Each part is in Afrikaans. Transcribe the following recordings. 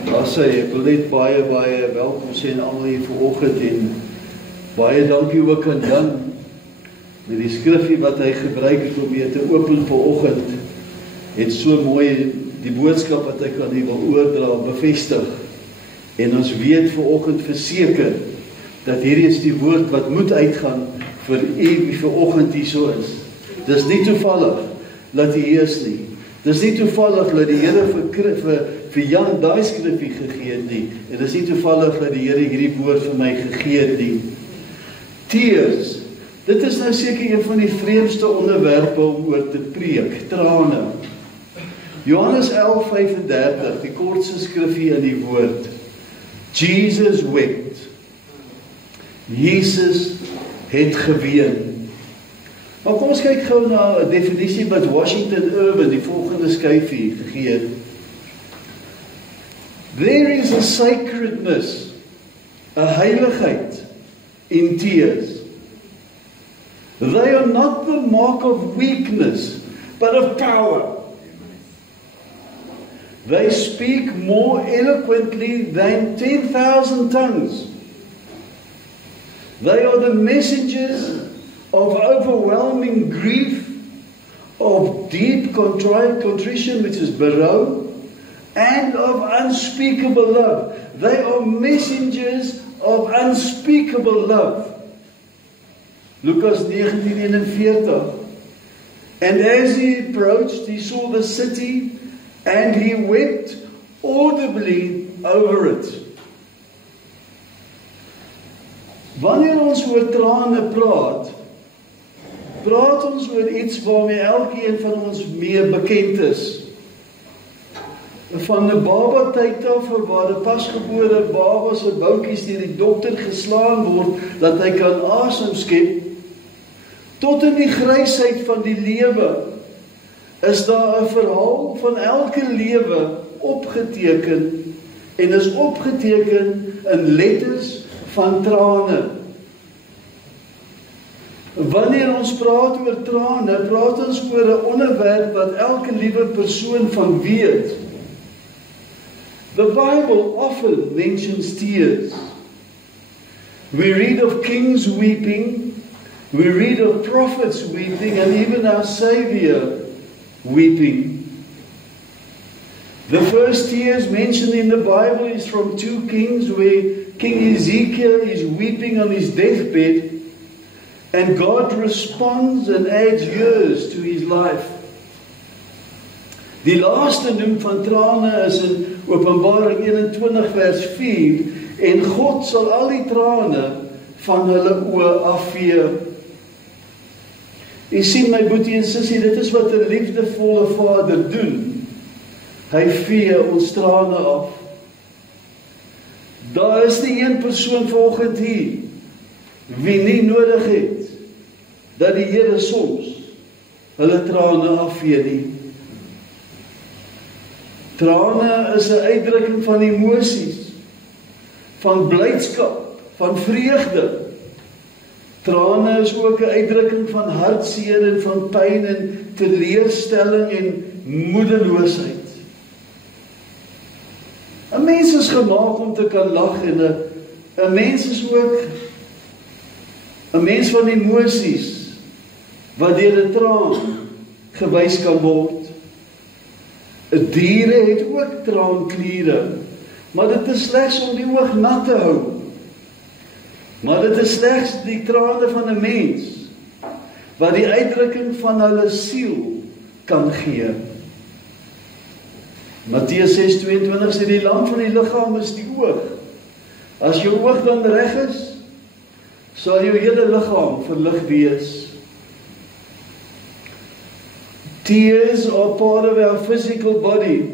Ek wil net baie welkom sê aan almal hier vanoggend en baie dankie ook aan Jan met die skrifgie wat hy gebruik het om mee te open vanoggend. Het so mooi die boodskap wat ek aan u wil oordra bevestig. En ons weet vanoggend verseker dat hierdie is die woord wat moet uitgaan vir u wie vanoggend hier so is. Dis nie toevallig dat hy hier is nie. Dis nie toevallig dat die Here vir Jan daai skrifgie gegee het nie. En dis nie toevallig dat die Here hierdie woord vir my gegee het nie. Tears. Dit is nou seker een van die vreemdste onderwerpe om oor te preek. Trane. Johannes 11:35, die kortste skrifgie in die woord. Jesus wept. Jesus het geween. Maar kom ons kyk gou na 'n definisie wat Washington Irving die volgende skyfie gegee het. There is a sacredness, a heiligheid in tears. They are not the mark of weakness, but of power. They speak more eloquently than 10,000 tongues. They are the messengers of overwhelming grief, of deep contrition, which is berouw, and of unspeakable love. They are messengers of unspeakable love. Lucas 19:41. And as he approached, he saw the city, and he wept audibly over it. Wanneer ons oor trane praat ons oor iets waarmee elkeen van ons mee bekend is. Van 'n baba tyd af waar 'n pasgebore baba se boutjies deur die dokter geslaan word dat hy kan asem skep, tot in die grysheid van die lewe is daar 'n verhaal van elke lewe opgeteken en is opgeteken in letters van trane. Wanneer ons praat oor trane, praat ons oor 'n onderwerp wat elke liewe persoon van weet. The Bible often mentions tears. We read of kings weeping, we read of prophets weeping, and even our Savior weeping. The first tears mentioned in the Bible is from 2 Kings, where King Ezekiel is weeping on his deathbed, and God responds and adds years to his life. Die laaste noem van trane is in Openbaring 21 vers 4, en God sal al die trane van hulle oë afvee. Jy sien my boetie en sussie, dit is wat 'n liefdevolle Vader doen. Hy vee ons trane af. Daar is nie een persoon vanoggend hier wie nie nodig het dat die Here soms hulle trane afvee nie. Trane is 'n uitdrukking van emosies, van blydskap, van vreugde. Trane is ook 'n uitdrukking van hartseer en van pyn en teleurstelling en moedeloosheid. 'n Mens is gemaak om te kan lag en 'n mens is ook 'n mens van emosies wat deur 'n traan gewys kan word. 'n Diere het ook traankliere, maar dit is slegs om die oog nat te hou. Maar dit is slegs die trane van 'n mens wat die uitdrukking van hulle siel kan gee. Matteus 6:22 sê die lamp van die liggaam is die oog. As jou oog dan reg is, sal jou hele liggaam verlig wees. Tears are part of our physical body,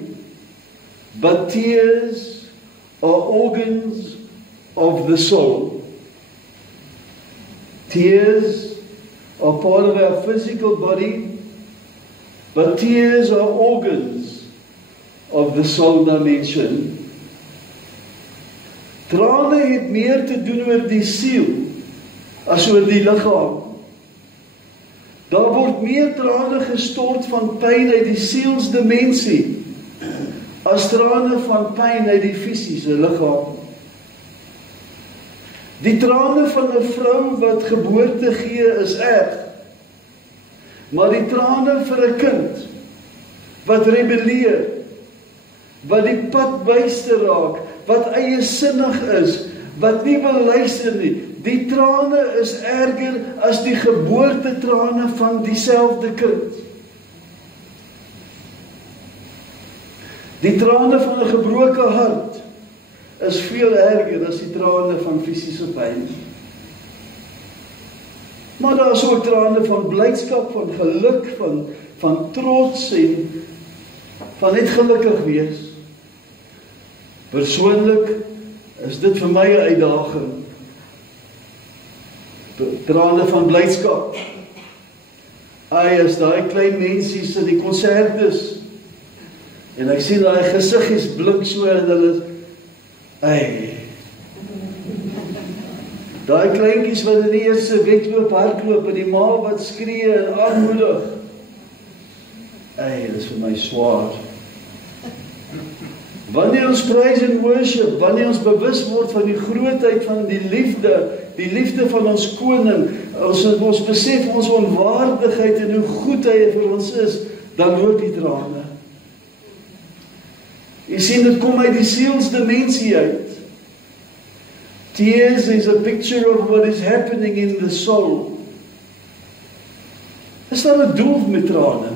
but tears are organs of the soul. Tears are part of our physical body, but tears are organs of the soul dimension. Trane het meer te doen oor die siel as oor die liggaam. Daar word meer trane gestort van pyn uit die sielsdimensie as trane van pyn uit die fisiese liggaam. Die trane van 'n vrou wat geboorte gee is erg, maar die trane vir 'n kind wat rebelleer, wat die pad byste raak, wat eiesinnig is, wat nie wil luister nie, die trane is erger as die geboortetrane van dieselfde kind. Die trane van 'n gebroke hart is veel erger as die trane van fisiese pyn. Maar daar is ook trane van blydskap, van geluk, van trots en van net gelukkig wees. Persoonlik is dit vir my 'n uitdaging. Trane van blydskap. As daai klein mensies in die konsert is, en ek sien daai gesiggies blink so en hulle daai kleintjies wat in die eerste wedloop hardloop en die ma wat skree en aanmoedig. Dit is vir my swaar. Wanneer ons praise en worship, wanneer ons bewus word van die grootheid van die liefde van ons koning, ons besef ons onwaardigheid en hoe goed hy vir ons is, dan loop die trane. Jy sien, dit kom uit die sielsdimensie uit. Tears is a picture of what is happening in the soul. Is daar 'n doel met trane?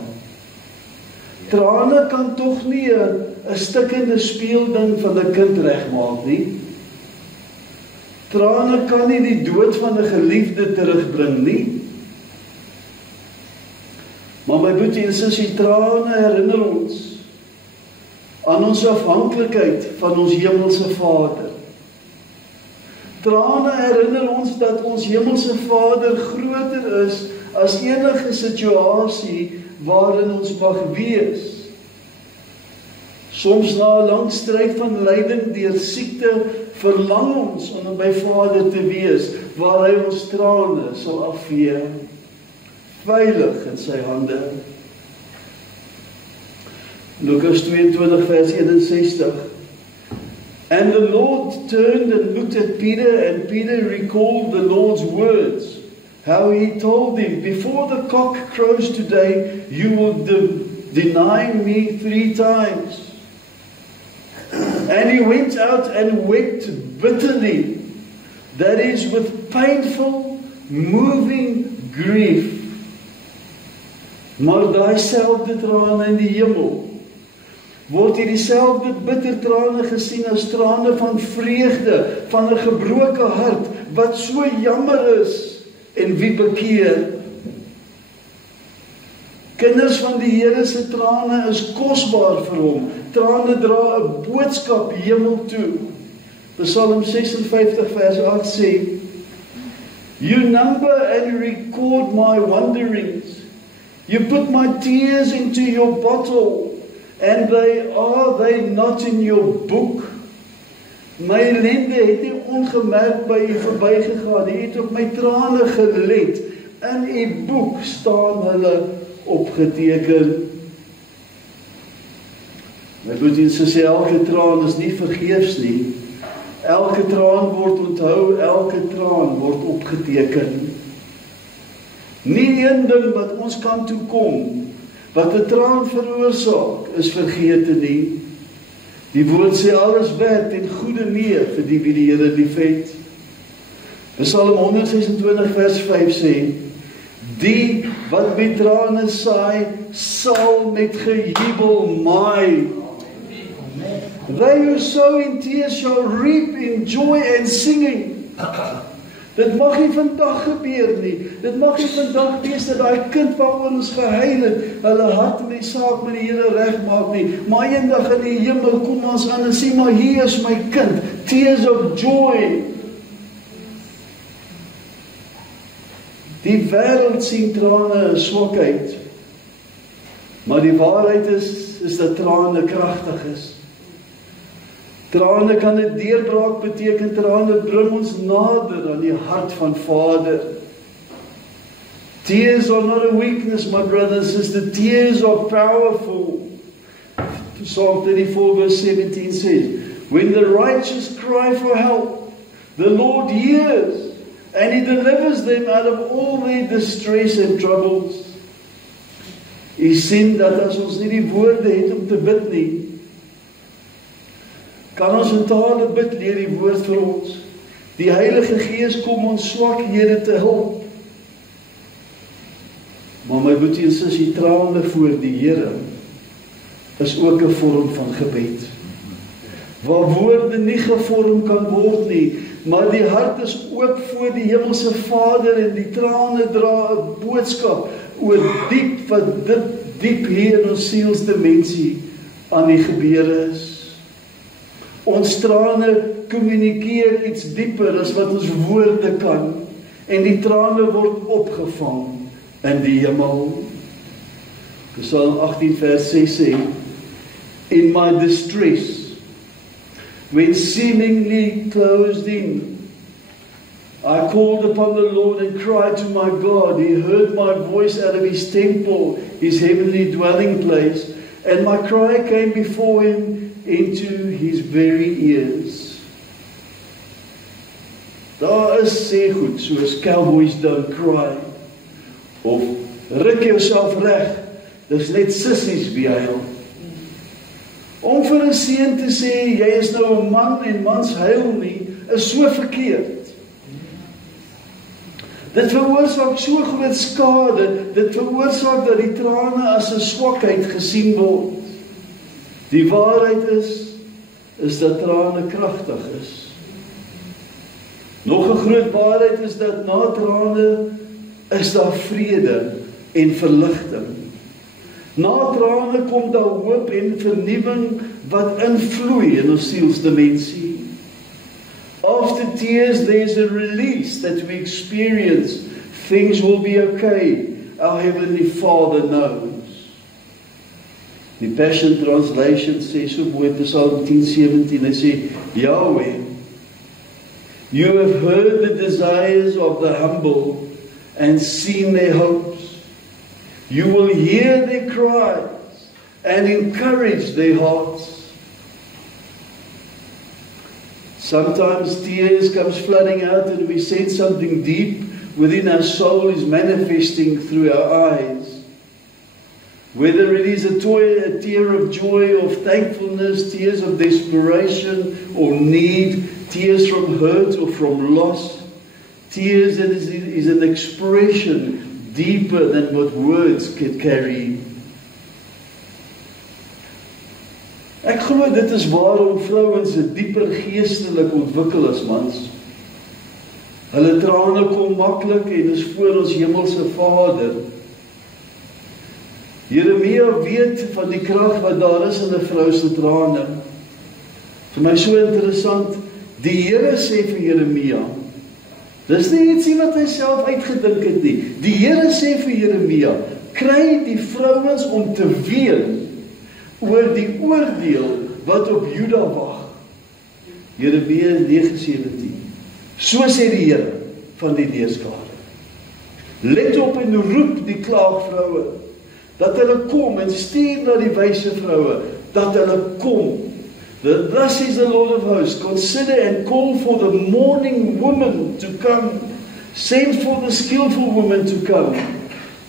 Trane kan tog nie 'n stikkende speelding van 'n kind regmaak nie. Trane kan nie die dood van 'n geliefde terugbring nie. Maar my boetie en sussie, trane herinner ons aan ons afhanklikheid van ons hemelse Vader. Trane herinner ons dat ons hemelse Vader groter is as enige situasie waarin ons mag wees. Soms na 'n lang stryd van lyding deur siekte verlang ons om by Vader te wees, waar hy ons trane sal afvee, veilig in sy hande. Lukas 22 vers 61. And the Lord turned and looked at Peter, and Peter recalled the Lord's words, how he told him, before the cock crows today, you will deny me 3 times. And he went out and wept bitterly, that is, with painful, moving grief. Maar daai selfde trane in die hemel, word hier dieselfde bitter trane gesien as trane van vreugde, van 'n gebroke hart, wat so jammer is, en wie bekeer. Kinders van die Here se trane is kosbaar vir hom. Trane dra 'n boodskap hemel toe. Psalm 56 vers 8 sê, You number and record my wanderings. You put my tears into your bottle, and are they not in your book? My ellende het nie ongemerk by u verbygegaan. U het op my trane gelet. In u boek staan hulle opgeteken. My broer en suster, elke traan is nie vergeefs nie. Elke traan word onthou, elke traan word opgeteken. Nie een ding wat ons kan toekom, wat 'n traan veroorsaak, is vergete nie. Die woord sê alles werk ten goeie mee vir die wie die Here liefhet. Psalm 126 vers 5 sê, Die wat met trane saai, sal met gejubel maai. They who sow in tears shall reap in joy and singing. Dit mag nie vandag gebeur nie. Dit mag nie vandag wees dat daai kind waaroor ons gehuil het, hulle hart met die saak met die Here regmaak nie. Maar eendag in die hemel kom ons aan en sê, maar hier is my kind, tears of joy. Die wêreld sien trane as swakheid. Maar die waarheid is dat trane kragtig is. Trane kan 'n deurbraak beteken, trane bring ons nader aan die hart van Vader. Tears are not a weakness, my brothers and sisters. Tears are powerful. Psalm 34 verse 17 says, when the righteous cry for help, the Lord hears, and He delivers them out of all their distress and troubles. Jy sien dat as ons nie die woorde het om te bid nie, kan ons in tale bid, leer die woord vir ons. Die Heilige Gees kom ons swakhede te help. Maar my boetie en sussie, trane voor die Here is ook 'n vorm van gebed. Waar woorde nie gevorm kan word nie, maar die hart is oop voor die Hemelse Vader en die trane dra 'n boodskap oor diep wat dit diep hier in ons sielsdimensie aan die gebeure is. Ons trane kommunikeer iets dieper as wat ons woorde kan, en die trane word opgevang in die hemel. Psalm 18 vers 6 sê, in my distress, when seemingly closed in, I called upon the Lord and cried to my God. He heard my voice out of His temple, His heavenly dwelling place, and my cry came before Him into His very ears. Daar is sê goed, soos cowboys don't cry, of ruk jouself reg, dis net sissies wie huil. Om vir 'n seun te sê, jy is nou 'n man en mans huil nie, is so verkeerd. Dit veroorsaak so groot skade, dit veroorsaak dat die trane as 'n swakheid gesien word. Die waarheid is dat trane kragtig is. Nog 'n groot waarheid is dat na trane is daar vrede en verligting. Na trane kom daar hoop en vernuwing wat invloei in ons sielsdimensie. After tears there is a release that we experience. Things will be okay. Our Heavenly Father knows. Die Passion Translation sê so mooi, Psalm 10:17, hy sê, Yahweh, you have heard the desires of the humble and seen their hopes. You will hear their cries and encourage their hearts. Sometimes tears comes flooding out and we sense something deep within our soul is manifesting through our eyes. Whether it is a tear of joy, of thankfulness, tears of desperation or need, tears from hurt or from loss, tears that is an expression deeper than what words can carry. Ek glo dit is waarom vrouens dieper geestelik ontwikkel as mans. Hulle trane kom maklik en is voor ons hemelse Vader. Jeremia weet van die krag wat daar is in 'n vrou se trane. Vir my so interessant, die Here sê vir Jeremia, dis nie ietsie wat hy self uitgedink het nie. Die Here sê vir Jeremia, kry die vrouens om te ween oor die oordeel wat op Juda wag. Jeremia 9:17. So sê die Here van die leerskare. Let op en roep die klaagvroue, dat hulle kom en stuur na die wyse vroue, dat hulle kom. Thus says the Lord of hosts, consider and call for the mourning woman to come. Send for the skillful woman to come.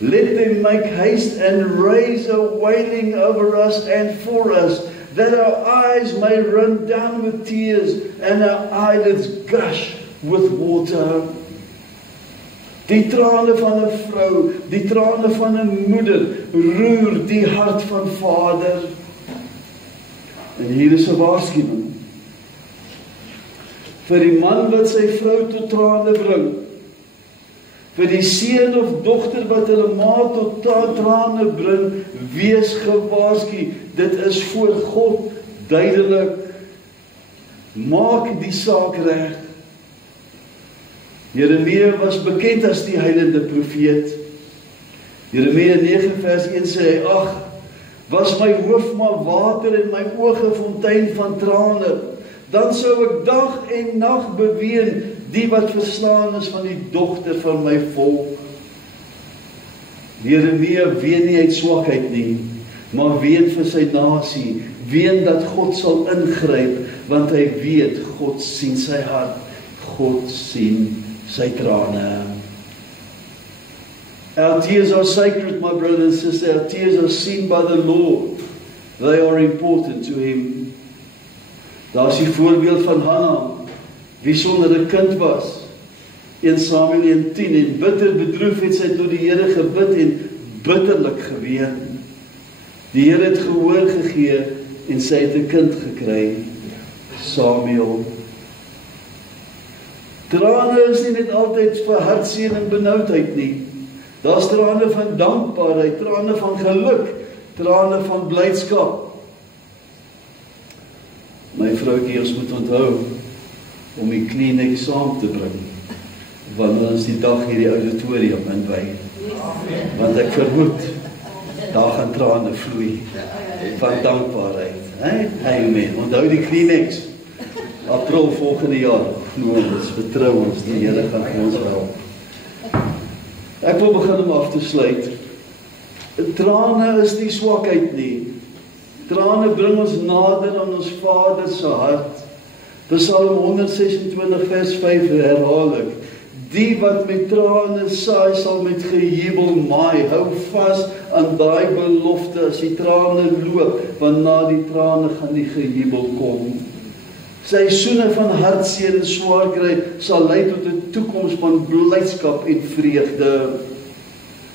Let them make haste and raise a wailing over us and for us, that our eyes may run down with tears and our eyelids gush with water. Die trane van 'n vrou, die trane van 'n moeder, roer die hart van Vader. En hier is 'n waarskuwing vir die man wat sy vrou tot trane bring, vir die seun of dogter wat hulle ma tot trane bring, wees gewaarsku, dit is voor God duidelik. Maak die saak reg. Jeremia was bekend as die heilende profeet. Jeremia 9 vers 1 sê hy, ag, was my hoof maar water en my oë fontein van trane, dan sou ek dag en nag beween die wat verslaan is van die dogter van my volk. Jeremia weet nie uit swakheid nie, maar weet vir sy nasie, weet dat God sal ingryp, want hy weet, God sien sy hart, God sien sy trane. Our tears are sacred, my brother and sister. Our tears are seen by the Lord. They are important to him. Daar is die voorbeeld van Hannah, wie sonder 'n kind was. 1 Samuel 1:10, en bitter bedroef het sy tot die Here gebid en bitterlik geween. Die Here het gehoor gegee en sy het 'n kind gekry, Samuel. Trane is nie net altyd vir hartseer en benoudheid nie. Daar's trane van dankbaarheid, trane van geluk, trane van blydskap. My vroukie, ons moet onthou om die Kleenex saam te bring wanneer ons die dag hierdie auditorium inwy. Want ek vermoed daar gaan trane vloei van dankbaarheid. Amen. Onthou die Kleenex. April volgende jaar. Glo ons, vertrou ons, die Here gaan vir ons help. Ek wil begin om af te sluit. Trane is nie swakheid nie. Trane bring ons nader aan ons Vader se hart. Psalm 126 vers 5 herhaal ek. Die wat met trane saai sal met gejubel maai. Hou vas aan daai belofte as die trane loop, want na die trane gaan die gejubel kom. Seisoene van hartseer en swaar kry sal lei tot 'n toekoms van blydskap en vreugde.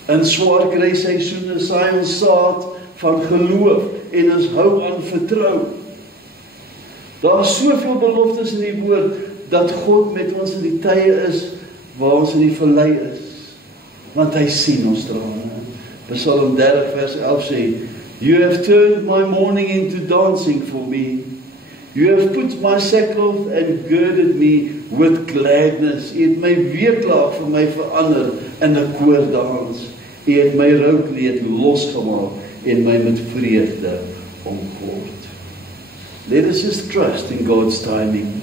In swaar kry seisoene saai ons saad van geloof en ons hou aan vertrou. Daar is soveel beloftes in die woord dat God met ons in die tye is waar ons in die vallei is, want hy sien ons trane. Psalm 30 vers 11 sê, You have turned my mourning into dancing for me. You have put my sackcloth and girded me with gladness. U het my weeklag vir my verander in 'n koordans. U het my roukleed losgemaak en my met vreugde omgord. Let us just trust in God's timing.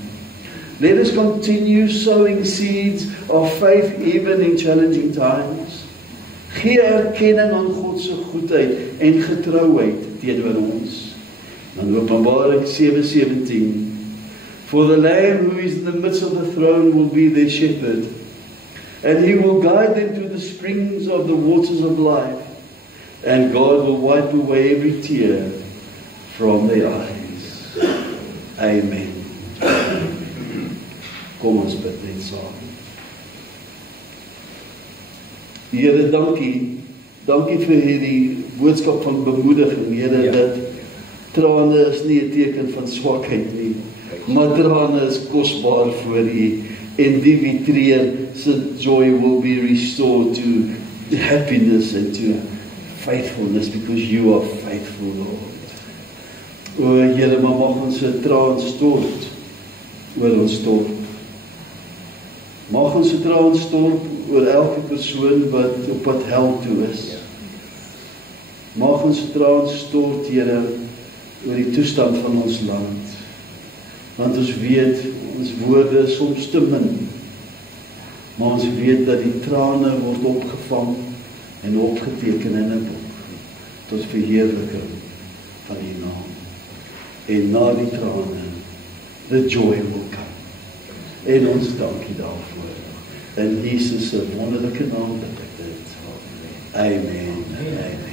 Let us continue sowing seeds of faith even in challenging times. Gee erkenning aan God se goedheid en getrouheid teenoor ons. In Openbaring 7:17, For the Lamb who is in the midst of the throne will be their shepherd, and he will guide them to the springs of the waters of life, and God will wipe away every tear from their eyes. Amen. Kom ons bid net saam. Here, dankie. Dankie vir hierdie boodskap van bemoediging, Here, dat trane is nie 'n teken van swakheid nie, maar trane is kosbaar voor U, en die wie treur, se joy will be restored to happiness and to faithfulness, because You are faithful, Lord. O Here, maar mag ons 'n traan stort oor ons dorp. Mag ons 'n traan stort oor elke persoon wat op pad hel toe is. Mag ons 'n traan stort, Here, oor die toestand van ons land. Want ons weet, ons woorde is soms te min, maar ons weet dat die trane word opgevang en opgeteken in 'n boek, tot verheerliking van U naam. En na die trane, the joy will come. En ons dankie daarvoor. In Jesus se wonderlike naam bid ek dit. Amen. Amen.